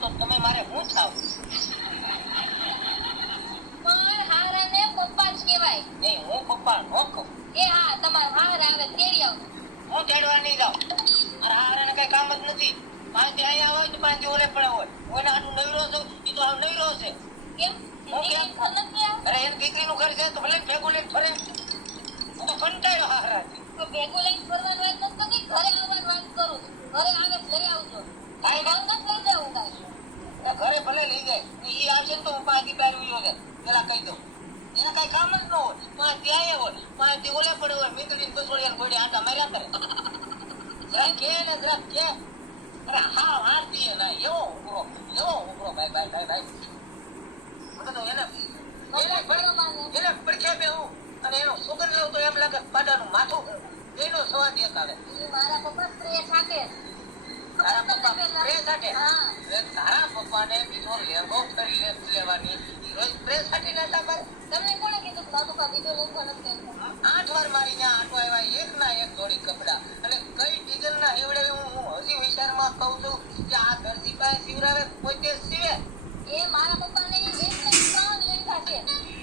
તો તમે મારે હું થાવ? પણ હારાને પપ્પા જ કહેવાય. નહીં, હું પપ્પા નો કહું. એ હા, તમારા હાર આવે તેડી આવો. હું તેડવા નહીં જાઉં. મારા હારાને કઈ કામ જ નથી. પાંચ અહીંયા હોય તો પાંચ ઓલે પડે હોય. હું એના હાટું નવરો છું, એ તો આમ નવરો છે. કેમ? હું એની કેમ? ખબર નથી આ? અરે એની દીકરીનું ઘર છે તો ભલે ભેગું લઈને ફરે. હું તો કંટાળ્યો હારાથી. તો ભેગું લઈને ફરવાની વાત નથી કરતી, ઘરે આવવાની વાત કરું છું. ઘરે આવે તો લઈ આવજો. ભાઈ ઘર નથી લઈ જવું કાંઈ. એ ઘરે ભલે લઈ જાય. ઈ આવશે ને તો હું 5 દી બહાર ઉયો જાય. પેલા કહી દઉં. એને કઈ કામ જ ન હોય. 5 દી આયા હોય. 5 દી ઓલે પડે હોય. મીતડીને બસોડિયાને ઘોડી આટા માર્યા કરે. જરા કે ને જરા કે. અરે હા વારતી ના એવો ઉભરો ભાઈ. મને તો એને પડખે બેહું અને એનો સુગંધ લેવું તો એમ લાગે પાડાનું માથું એનો સ્વાદ એક આવે. ઈ મારા પપ્પા સ્પ્રે છાંટે. તારા પપ્પા પ્રેસ હાટે? હા. તારા પપ્પાને બીજો લેંગો ફરી લેવાની રોજ પ્રેસ હાટી લેતા મારે. તમને કોણે કીધું કે મારા પપ્પા બીજો લેંઘો નથી પહેરતા? 8 વાર મારી ત્યાં આટો આવ્યા, એક ના એક જોડી કપડા અને કઈ ડીઝલ ના હેવડે હું હજી વિચારમાં કહું છું કે આ દરજી પાસે સીવરાવે પોતે સીવે. એ મારા પપ્પાને એક નહીં 3 લેંઘા છે.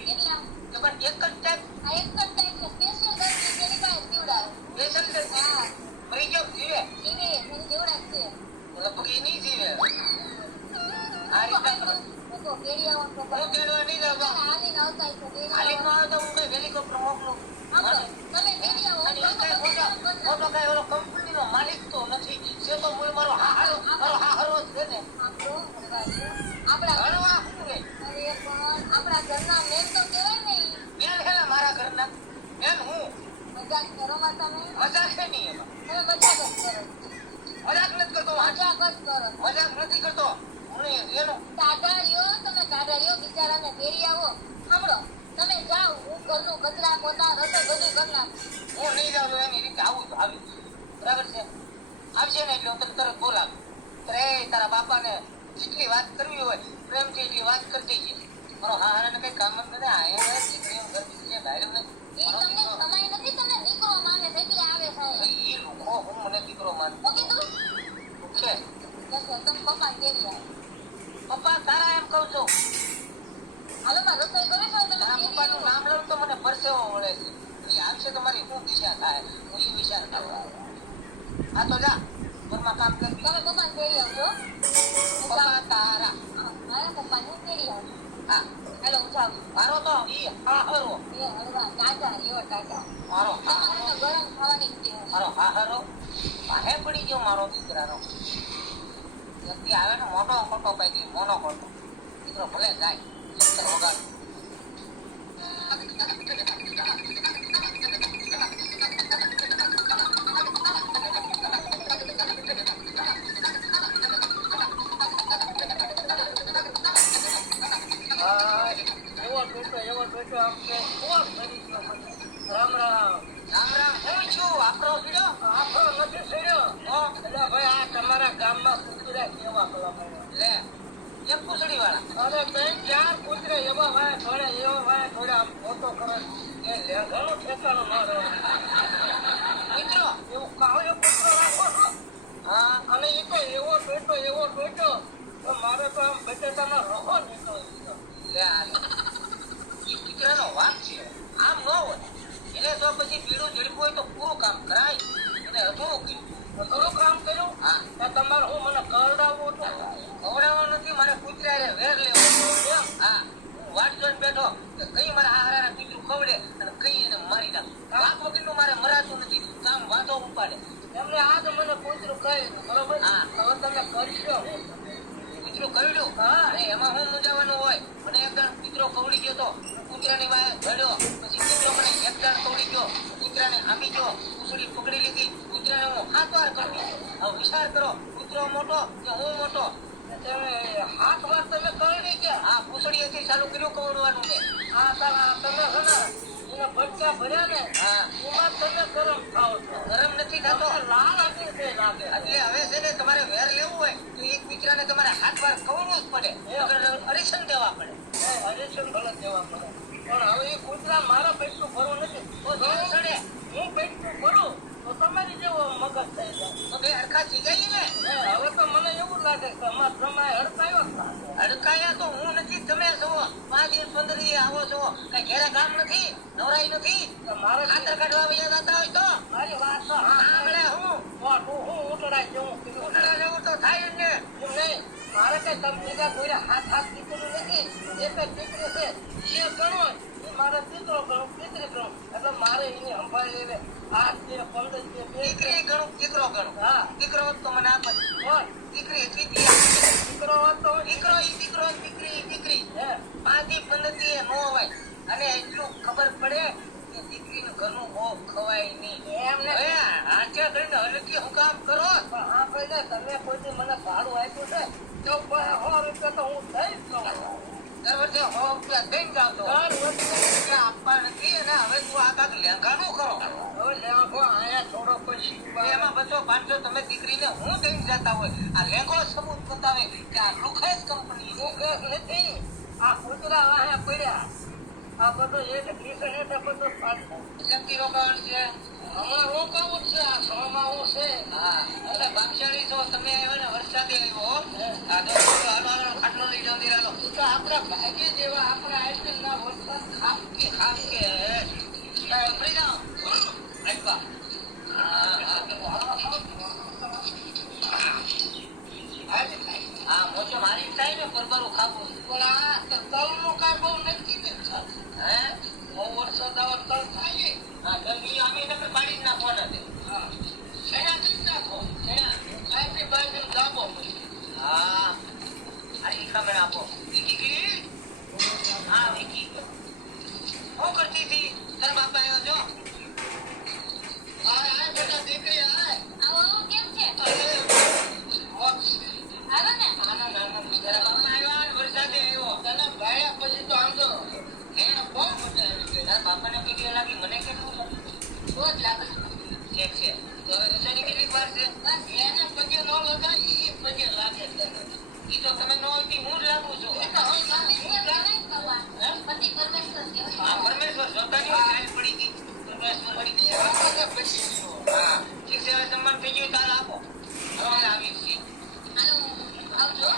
કેટલા? તો પણ એક જ ટાઈપ આ એક જ ટાઈપ છે. સ્પેશિયલ દર્દી જેની પાસે સીવડાવે. સ્પેશિયલ દરજી હા. મરી ગયો સીવે. સીવે એની જેવડા જ છે. લગભગ એ નહીં સીવે. આ રીતના મૂકો, તેડી આવો ને પપ્પા. હું તેડવા નહીં જાઉં. હાલીને આવતા હશો, તેડી હાલીમાં આવો. આવે તો હું કઈ હેલિકોપ્ટર મોકલું. આપો. તમે તેડી આવો. અને એ કઈ મોટો કઈ ઓલો કંપનીનો માલિક તો નથી. છે તો મૂળ મારો હાહરો જ છે ને. આપણો આપણા હળવા શું રે? અરે પણ આપણા ઘરના મેન તો કહેવાય ને ઈ. બેન હેલા મારા ઘરના બેન હું મજાક કરો માં તમે. મજાક છે નહીં એમાં. તમે મજાક જ કરો. મજાક નથી કરતો. મજાક જ કરો. મજાક નથી કરતો. હું એનો કાઢા લ્યો, તમે કાઢા લ્યો, બિચારાને તેડી આવો. સાંભળો, તમે જાઓ, હું ઘરનું કચરા પોતા રસોઈ બધું કરી નાખું. હું નહીં જાઉં એની રીતે આવું તો આવી બરાબર છે. આવશે ને એટલે હું તને તરત બોલાવું. અરે તારા બાપાને જેટલી વાત કરવી હોય પ્રેમથી એટલી વાત કરતી છે. મારો હારાને કઈ કામ જ નથી. આ એને દીકરી એમ ઘર દીકરી છે ગાયબ નથી. એ તમને સમાય નથી, તમને દીકરો માંગે છે એટલે આવે સાહેબ. એ લોકો હું મને દીકરો માન હું કીધું? છે. જશો, તમે પપ્પાને તેડી આવો. પપ્પા તારા એમ કહું છું. હાલો માં રસોઈ કરો છો, તમે તારા તેડી પપ્પાનું આવો. નામ લઉં તો મને પરસેવો વળે છે. એ આવશે તો મારી શું દિશા થાય હું એ વિચાર કરું. આ તો જા ઘરમાં કામ કર. તમે પપ્પાને તેડી આવજો. પપ્પા તારા હા, મારા પપ્પાને તેડી આવજો. હા હાલો, હું જાઉં. મારો તો ઈ હાહરો એ હળવા ટાટા લ્યો, ટાટા. મારો તમારે તો ગરમ ખાવાની જ ટેવ છે. મારો હાહરો વાહે પડી ગયો મારો દીકરાનો. વ્યક્તિ આવે ને મોટો ખોટો પૈકી મોનો ખોટો દીકરો ભલે જાય લેક્ચર વગાડ. એવો ટોટો આમ કે કોણ કરી ગયો મને. રામ રામ રામ રામ. હું છું આપણો પીડ્યો આપણો નથી પીડ્યો. એટલે ભાઈ આ તમારા ગામમાં કૂતરા કેવા પેલા લે એક પૂછડી વાળા. અરે 3-4 કૂતરા એવા વાય થોડા આમ ફોટો કરે એ લેઘાનું ઠેકાણું ન રહે. મિત્રો એવું કાળો કૂતરો રાખો છો? હા. અને એ તો એવો ટોટો તો મારે તો આમ બટેટાનો રહો નીકળ્યો. લે આ દીકરાનો વાક છે આમ ન હોય. એને તો પછી પીડું ઝડપું હોય તો પૂરું કામ કરાય. એને અધૂરું કામ કર્યું. હા તમારે હું મને કરડાવવું હતું? ખવડાવવા નથી મારે કૂતરા વેર લેવો. હા હું વાટ જોઈને બેઠો કે કઈ મારા હારાના કૂતરું ખવડે અને કઈ એને મારી નાખ. વાક વગરનું મારે મરાતું નથી. કામ વાંધો ઉપાડે. એમને આજ મને કૂતરું કહ્યું બરોબર. હા હવે તમે કરશો કૂતરું કરડ્યું. હા એમાં હું મૂંઝાવાનું હોય. મને એક દાણ કૂતરો કવડી ગયો તો કૂતરાની વાય ધડ્યો. પછી કૂતરો મને એક દાણ કવડી ગયો. કૂતરાને આંબી ગયો. કૂતરી પકડી લીધી. કૂતરાને હું 7 વાર કરડી ગયો. હવે વિચાર કરો કૂતરો મોટો કે હું મોટો. 7 વાર તમે કરડી ગયા. હા પૂછડીએથી ચાલુ કર્યું કવડવાનું મેં. હા તારા તમે છે ને એને બટકા ભર્યા ને. હા એમાં તમે ગરમ થાવ છો. ગરમ નથી થતો. લાલ લાગે. એટલે હવે છે ને તમારે વેર લેવું હોય તો એક કૂતરાને તમારે 7 વાર કવડવું જ પડે. અરિશન દેવા પડે. અરિશન ભલે દેવા પડે પણ હવે એ કૂતરા મારા પૈસું ભરવું નથી. સડે હું પૈસું ભરું તો તમારી જેવો મગજ થઈ જાય તો બે હરખા થઈ જાય ને. હવે તો મને એવું લાગે કે અમારા જમાય હડકાય મારે ખાતર કાઢવા વયા જતા હોય તો મારી વાત તો સાંભળે હું હું ઉતરાય જવું ઉતરા જેવું તો થાય જ ને એમ નહીં મારે કઈ તમને કોઈ હાથ દીકરું નથી એક જ દીકરી છે એ ગણો મારે દીકરો ગણો દીકરી ગણો એટલે મારે એની સંભાળી લેવે 8 થી 15 થી દીકરી ગણું દીકરો ગણો હા દીકરો હોત તો મને આપ દીકરી દીકરો હોત તો દીકરો દીકરી દીકરી 5 થી 15 થી નો હોય અને એટલું ખબર પડે કે દીકરીનું ઘરનું બહુ ખવાય નહીં એમને આંચા કરીને હલકી હું કામ કરો પણ હા ભાઈ તમે કોઈ મને ભાડું આપ્યું છે તો 100 રૂપિયા તો હું દઈ જ દઉં દર વર્ષે 100 રૂપિયા દઈ જાવ તો દર વર્ષે આપવા નથી અને હવે તું આ કાંક લેંઘાનું કરો હવે લેંઘો આયા થોડો પછી એમાં બધો 500 તમે દીકરીને હું દઈ જતા હોય આ લેંઘો સબૂત બતાવે કે આ લુખાઈ કંપની હું કેસ નથી આ કૂતરા વાહે પડ્યા આ બધો એક ભીષણ એટલે બધો કેટલી રોકાણ છે હમણાં રોકાવું જ છે આ સોમાં હું છે હા એટલે ભાગશાળી છો તમે આવ્યો ને વરસાદી આવ્યો આ તો ખાટલો લઈ જાવ દીરાલો તો આપણા ભાગ્ય જેવા આપણા આઈસ્ક્રીમ ના વરસાદ ખાપકે ફરી જાઓ આપ્યા હા મોચો મારી થાય ને પરબારું ખાવું પણ આ તલનું કાંઈ બહુ નથી ને હે બહુ વરસાદ આવે તલ થાય હા જલ્દી અમે તમે પાડી જ નાખવાના છે શેણા કરી નાખો શેણા કાંઈ બાજુ લાવો હા આ ઈખામણ આપો વિકી હા વિકી શું કરતી હતી તારા બાપા આવ્યો છો હા બેટા દીકરી આય આવો કેમ છે અરે હાલો ને તારા બાપા આવ્યા ને વરસાદે આવ્યો તને ભાયા પછી તો આમ તો એને બહુ મજા આવી ગઈ તારા બાપાને કેટલી લાગી મને કેટલું લાગી બહુ જ લાગે ઠીક છે તો રસાની કેટલી વાર છે બસ એને પગે ન લગાવી એ પગે લાગે ઈ તો તમે ન હોય હું જ લાગુ છું એ તો હવે ગમે તે ગણાય બાબા પતિ પરમેશ્વર કહેવાય હા પરમેશ્વર જોતાની હોય જાણ પડી ગઈ પરમેશ્વર પડી ગઈ પછી હા ઠીક છે હવે સન્માન થઈ ગયું તારે આપો હવે આવી છીએ હાલો આવજો